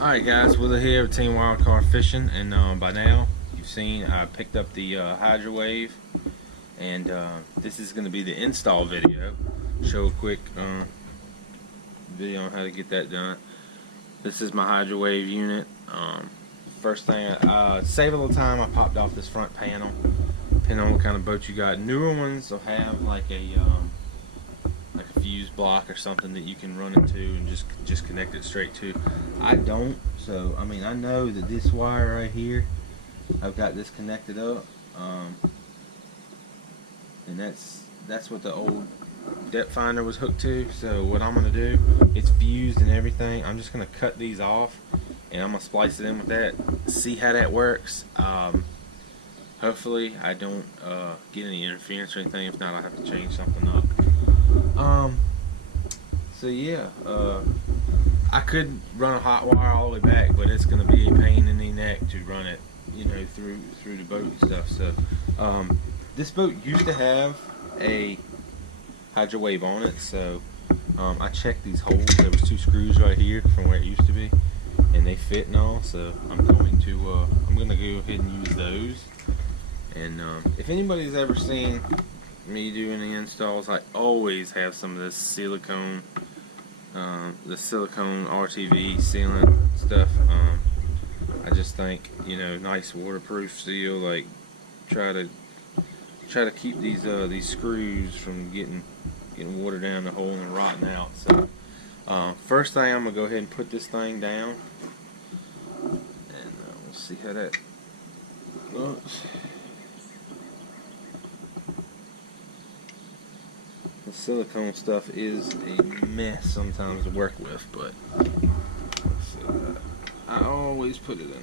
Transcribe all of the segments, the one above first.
Alright guys, Willa here with Team Wildcard Fishing, and by now you've seen I picked up the Hydrowave, and this is going to be the install video. Show a quick video on how to get that done. This is my Hydrowave unit. First thing, save a little time, I popped off this front panel. Depending on what kind of boat you got. Newer ones will have like a fuse block or something that you can run into and just connect it straight to. I don't, so I mean I know that this wire right here, I've got this connected up, and that's what the old depth finder was hooked to. So what I'm gonna do, it's fused and everything. I'm just gonna cut these off and I'm gonna splice it in with that. See how that works. Hopefully I don't get any interference or anything. If not, I'll have to change something up. So yeah, I could run a hot wire all the way back, but it's gonna be a pain in the neck to run it, you know, through the boat and stuff. So this boat used to have a Hydrowave on it, so I checked these holes. There was 2 screws right here from where it used to be, and they fit and all. So I'm gonna go ahead and use those. And if anybody's ever seen me do any installs, I always have some of this silicone, the silicone RTV sealant stuff. I just think, you know, nice waterproof seal. Like try to keep these screws from getting water down the hole and rotting out. So first thing, I'm gonna go ahead and put this thing down, and we'll see how that looks. The silicone stuff is a mess sometimes to work with, but let's see, I always put it in there.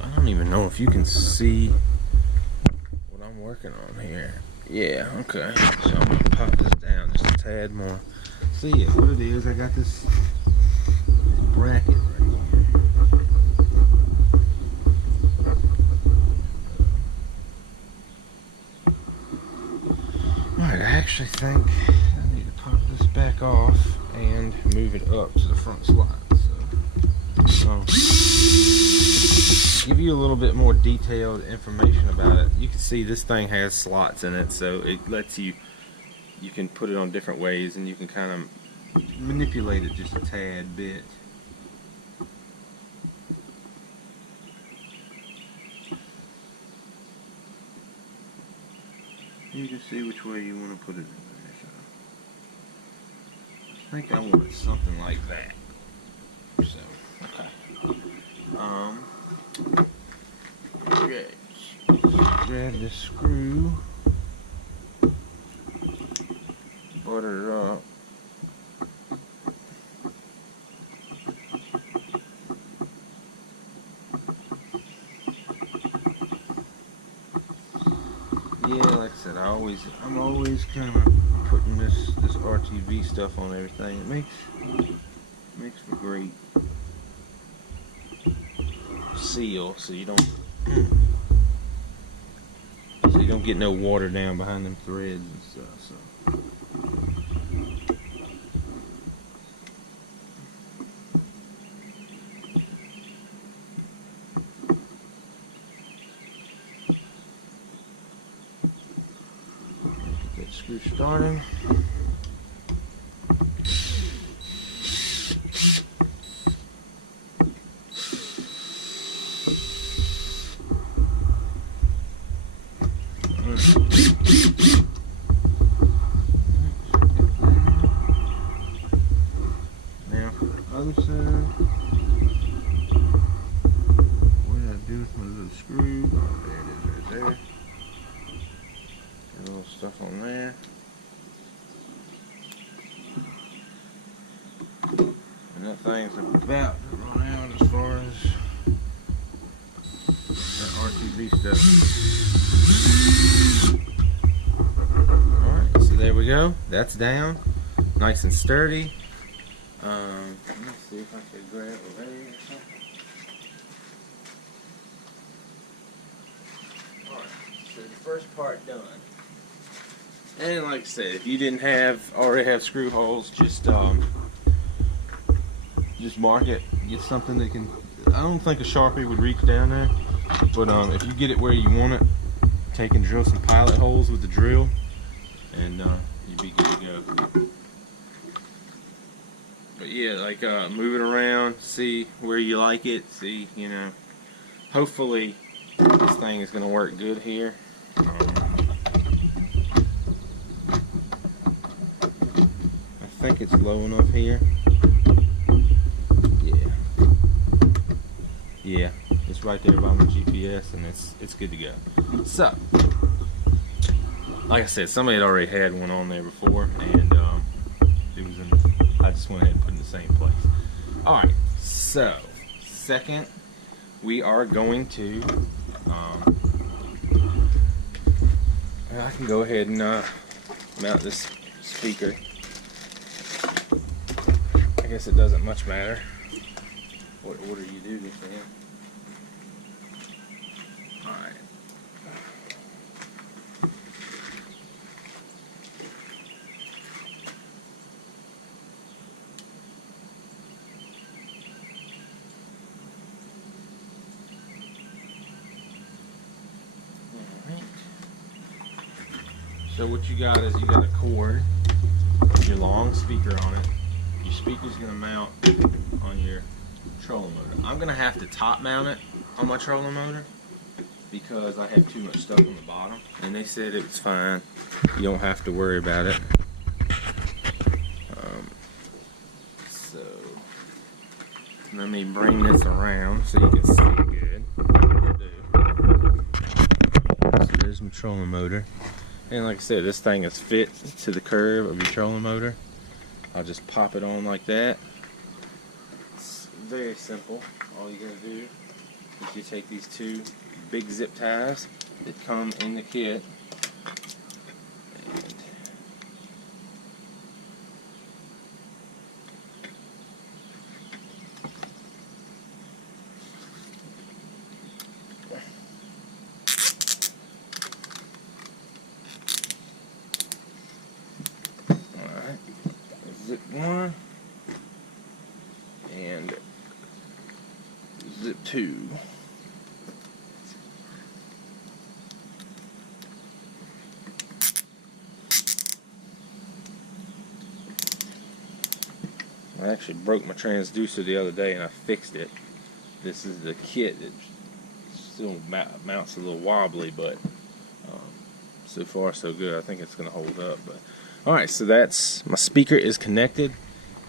I don't even know if you can see what I'm working on here. Yeah, okay. So I'm gonna pop this down just a tad more. See it, what it is, I got this bracket right here. Alright, I actually think I need to pop this back off and move it up to the front slide. So give you a little bit more detailed information about it. You can see this thing has slots in it, so it lets you can put it on different ways, and you can kind of manipulate it just a tad bit. You can see which way you want to put it in there. So I think I want something like that. So okay. Grab this screw, butter it up. Yeah, like I said, I'm always kind of putting this RTV stuff on everything. It makes for great seal, so you don't get no water down behind them threads and stuff. So get that screw started. Now for the other side, what did I do with my little screw? Oh, there it is right there. Got a little stuff on there. That thing's about to run out as far as that R2V stuff. Alright, so there we go. That's down. Nice and sturdy. Let me see if I can grab a leg or something. Alright, so the first part done. And like I said, if you didn't already have screw holes, just mark it. Get something that can. I don't think a Sharpie would reach down there, but if you get it where you want it, take and drill some pilot holes with the drill, and you'd be good to go. But yeah, like move it around, see where you like it. See, you know, hopefully this thing is going to work good here. I think it's low enough here. Yeah, it's right there by my GPS, and it's good to go. So, like I said, somebody had already had one on there before, and it was I just went ahead and put it in the same place. All right, so second, we are going to. I can go ahead and mount this speaker. I guess it doesn't much matter what order you do this in. Alright. So what you got is you got a cord with your long speaker on it. Your speaker's going to mount on your trolling motor. I'm going to have to top mount it on my trolling motor because I have too much stuff on the bottom. And they said it was fine. You don't have to worry about it. So let me bring this around so you can see it good. So there's my trolling motor. And like I said, this thing is fit to the curve of your trolling motor. I'll just pop it on like that. It's very simple. All you gotta do is you take these two big zip ties that come in the kit, and zip one and zip two. I actually broke my transducer the other day and I fixed it. This is the kit that still mounts a little wobbly, but so far so good. I think it's going to hold up. But alright, so that's my speaker is connected.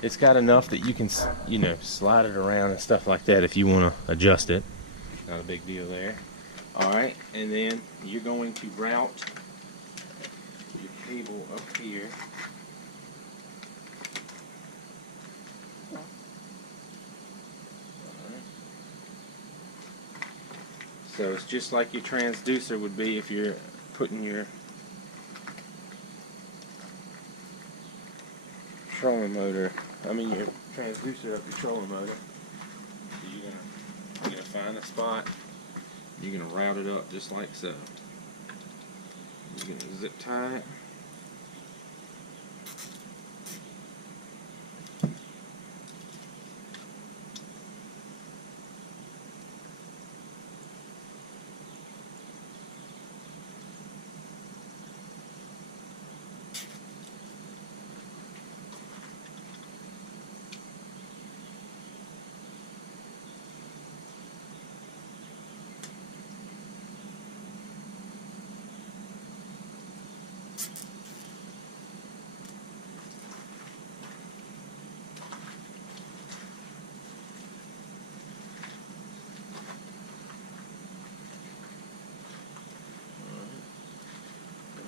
It's got enough that you can, you know, slide it around and stuff like that if you want to adjust it. Not a big deal there. Alright, and then you're going to route your cable up here. So it's just like your transducer would be if you're putting your trolling motor, your transducer up your trolling motor. So you're gonna find a spot, you're gonna route it up just like so. You're gonna zip tie it.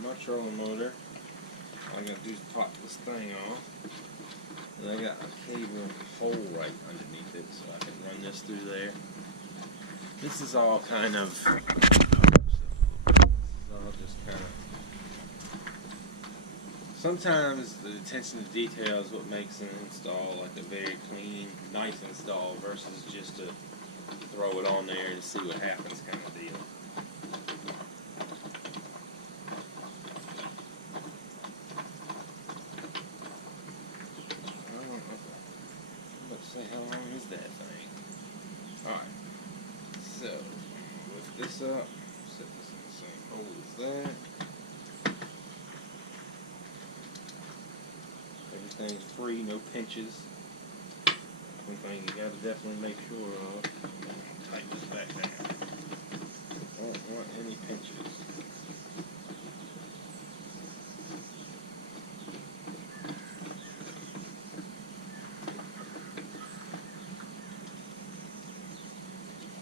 My trolling motor, all I gotta do is pop this thing off, And I got a cable hole right underneath it, so I can run this through there. This is all kind of, this is all just kind of, sometimes the attention to detail is what makes an install like a very clean, nice install versus just to throw it on there and see what happens kind of deal. Let's see, how long is that thing? Alright, so lift this up, set this in the same hole as that. Everything's free, no pinches. One thing you gotta definitely make sure of. Tighten this back down. Don't want any pinches.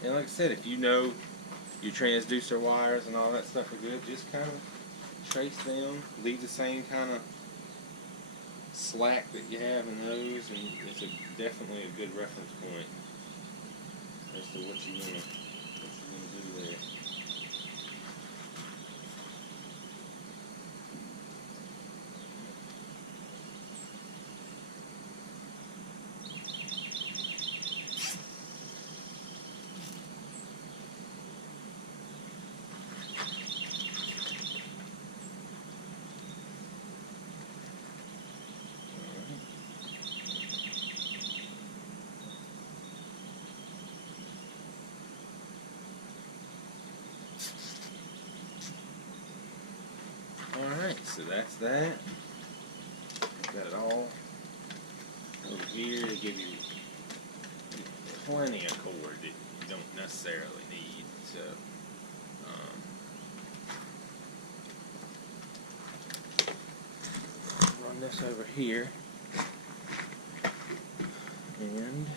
And like I said, if you know your transducer wires and all that stuff are good, just kind of trace them, leave the same kind of slack that you have in those, and it's definitely a good reference point as to what you want to do there. Alright, so that's that. Got it all over here to give you plenty of cord that you don't necessarily need. So, run this over here. And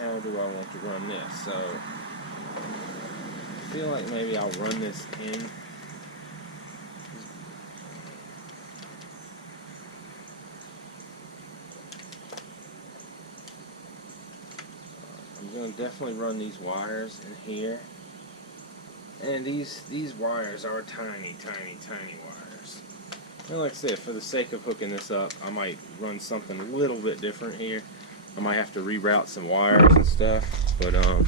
how do I want to run this? So I feel like maybe I'll run this in. I'm going to definitely run these wires in here. And these wires are tiny, tiny, tiny wires. And like I said, for the sake of hooking this up, I might run something a little bit different here. I might have to reroute some wires and stuff, but you know,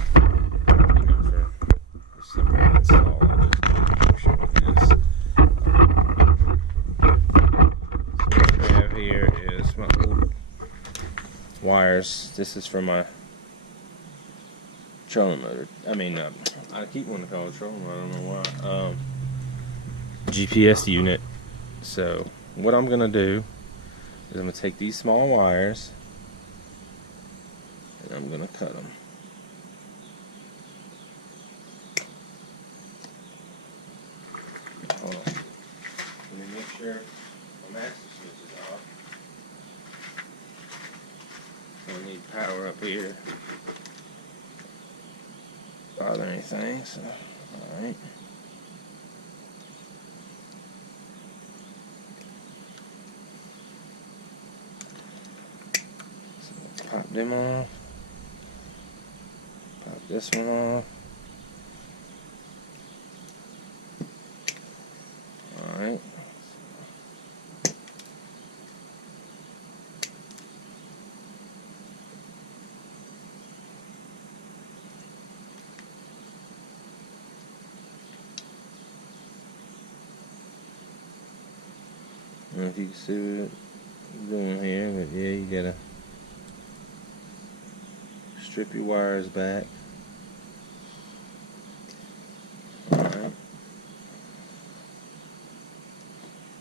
for simple install, I'll just do a portion with this. So what I have here is my little wires. This is for my trolling motor. I mean, I keep wanting to call it trolling motor. I don't know why. GPS unit. So what I'm gonna do is I'm gonna take these small wires. And I'm going to cut them. Hold on. Let me make sure my master switch is off. I need power up here. Bother anything, so, alright. So let's pop them off. Pop this one off. Alright. I don't know if you can see what I'm doing here, but yeah, you gotta strip your wires back. Alright.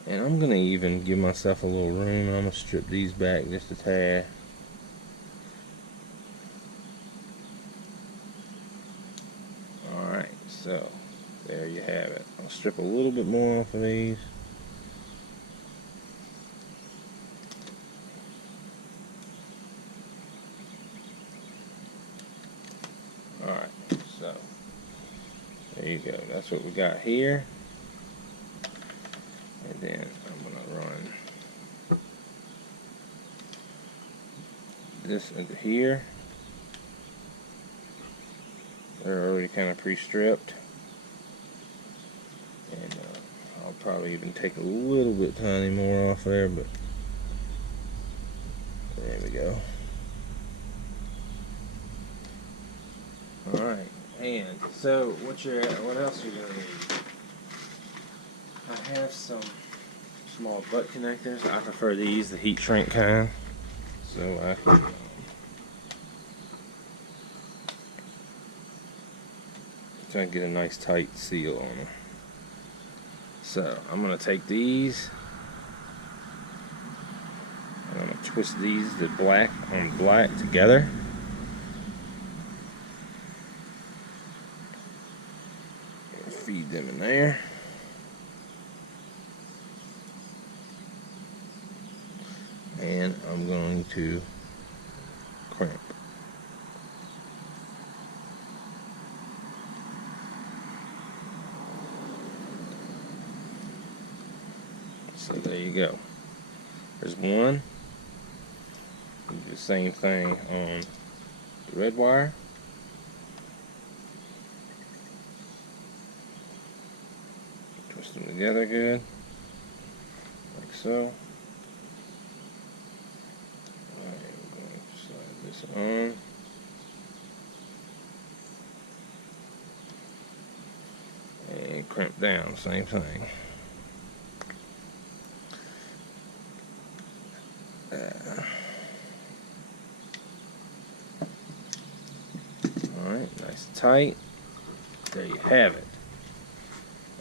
And I'm gonna even give myself a little room. I'm gonna strip these back just a tad. Alright, so there you have it. I'll strip a little bit more off of these. There you go. That's what we got here. And then I'm going to run this into here. They're already kind of pre-stripped. And I'll probably even take a little bit tiny more off there, but there we go. Alright, and so what else are you gonna need? I have some small butt connectors. I prefer these, the heat shrink kind. So I can try and get a nice tight seal on them. So I'm gonna take these. I'm gonna twist these to black on black together. Feed them in there. And I'm going to crimp. So there you go. There's one. Do the same thing on the red wire. Twist them together good, like so. Alright, we're going to slide this on. And crimp down, same thing. Alright, nice and tight. There you have it.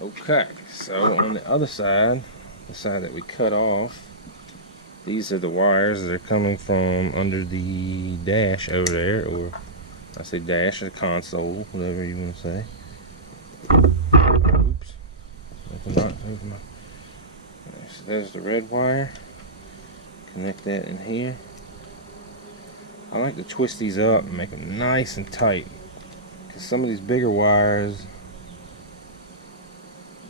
Okay, so on the other side, the side that we cut off, these are the wires that are coming from under the dash over there, or I say dash, or console, whatever you want to say. Oops. So there's the red wire. Connect that in here. I like to twist these up and make them nice and tight, because some of these bigger wires,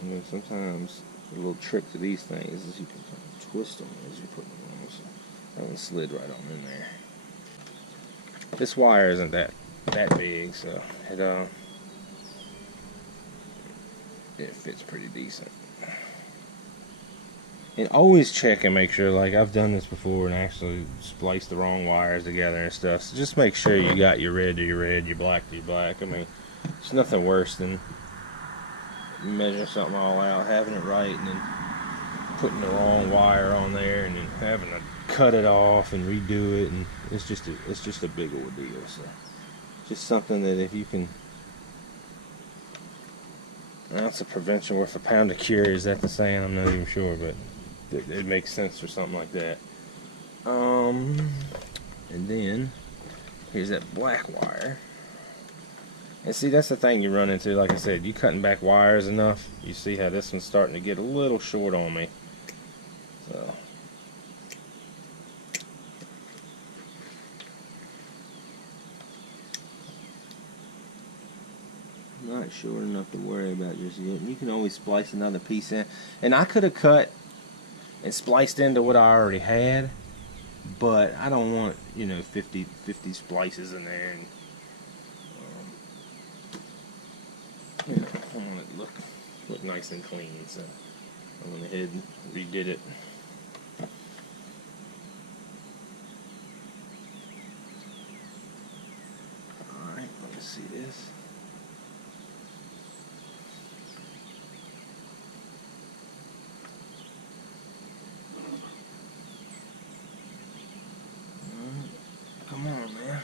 you know, sometimes a little trick to these things is you can twist them as you put them on. So that one slid right on in there. This wire isn't that big, so it fits pretty decent. And always check and make sure, like I've done this before and actually spliced the wrong wires together and stuff. So just make sure you got your red to your red, your black to your black. I mean, it's nothing worse than measuring something all out, having it right, and then putting the wrong wire on there, and then having to cut it off and redo it, and it's just a big ordeal. So just something that if you can, an ounce of prevention worth a pound of cure, is that the saying? I'm not even sure, but it makes sense for something like that. And then here's that black wire. And see, that's the thing you run into. Like I said, you cutting back wires enough, you see how this one's starting to get a little short on me. So not short enough to worry about just yet. You can always splice another piece in. And I could have cut and spliced into what I already had, but I don't want, you know, 50 splices in there, and you know, I want it to look nice and clean. So I went ahead and redid it. Alright, let me see this. Come on, man.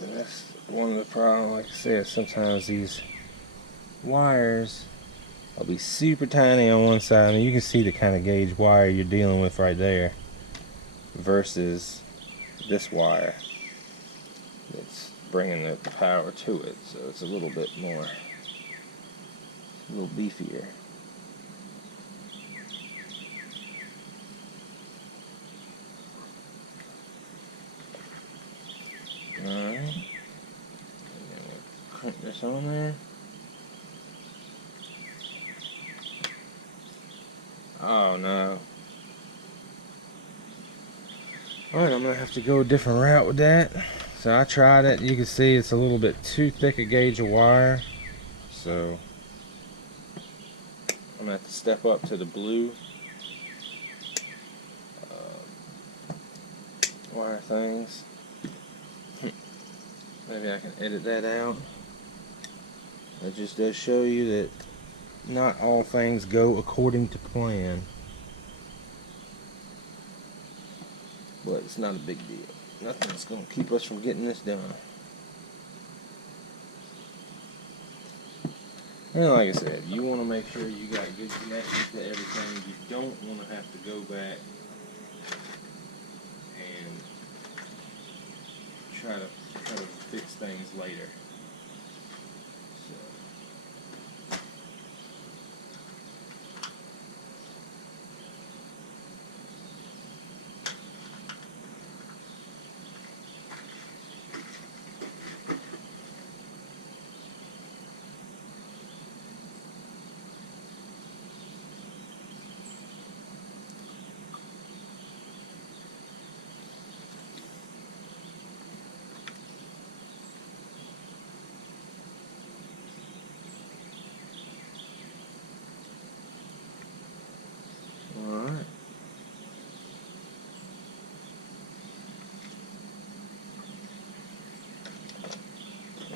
And that's one of the problems, like I said, sometimes these wires will be super tiny on one side, and you can see the kind of gauge wire you're dealing with right there versus this wire that's bringing the power to it, so it's a little bit more, a little beefier. Alright, crank this on there. Oh no. Alright, I'm going to have to go a different route with that. So I tried it. You can see it's a little bit too thick a gauge of wire. So I'm going to have to step up to the blue wire things. Maybe I can edit that out. That just does show you that not all things go according to plan. But it's not a big deal. Nothing's going to keep us from getting this done. And like I said, you want to make sure you got good connections to everything. You don't want to have to go back and try to fix things later. Alright.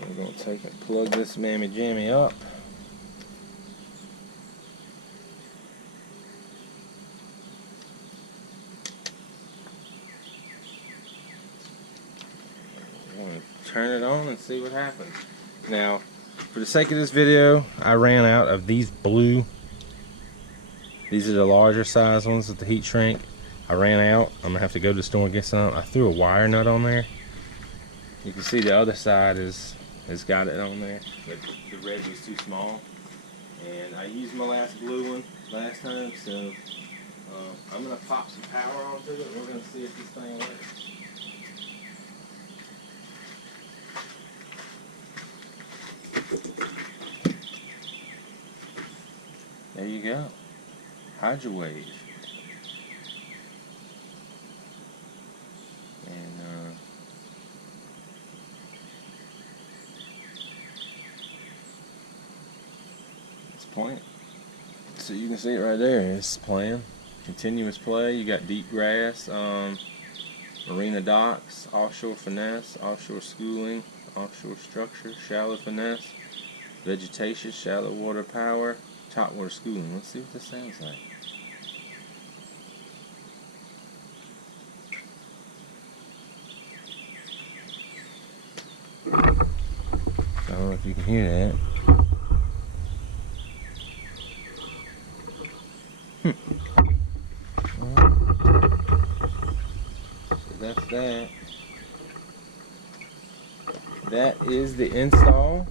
We're going to take and plug this mammy jammy up. We're going to turn it on and see what happens. Now, for the sake of this video, I ran out of these blue. These are the larger size ones with the heat shrink. I ran out. I'm going to have to go to the store and get some. I threw a wire nut on there. You can see the other side has got it on there, but the red was too small. And I used my last blue one last time, so I'm going to pop some power onto it. We're going to see if this thing works. There you go. Hydrowave. And it's playing. So you can see it right there. It's playing. Continuous play. You got deep grass, marina docks, offshore finesse, offshore schooling, offshore structure, shallow finesse, vegetation, shallow water power, top water schooling. Let's see what this sounds like. I don't know if you can hear that. So that's that. That is the install.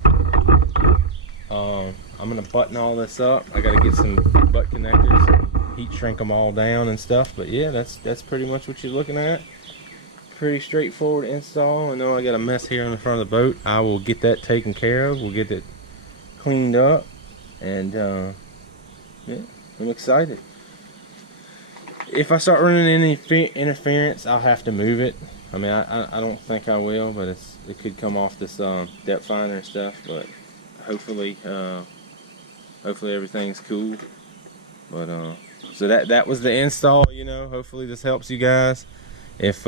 I'm gonna button all this up. I gotta get some butt connectors and heat shrink them all down and stuff. But yeah, that's pretty much what you're looking at. Pretty straightforward install. I know I got a mess here in the front of the boat. I will get that taken care of. We'll get it cleaned up, and yeah, I'm excited. If I start running any interference, I'll have to move it. I mean, I don't think I will, but it could come off this depth finder and stuff. But hopefully everything's cool. But so that was the install. You know, hopefully this helps you guys. If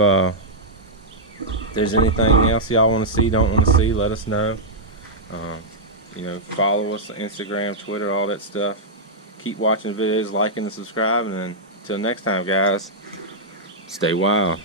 there's anything else y'all want to see, don't want to see, let us know. You know, follow us on Instagram, Twitter, all that stuff. Keep watching videos, liking and subscribing, and until next time, guys, stay wild.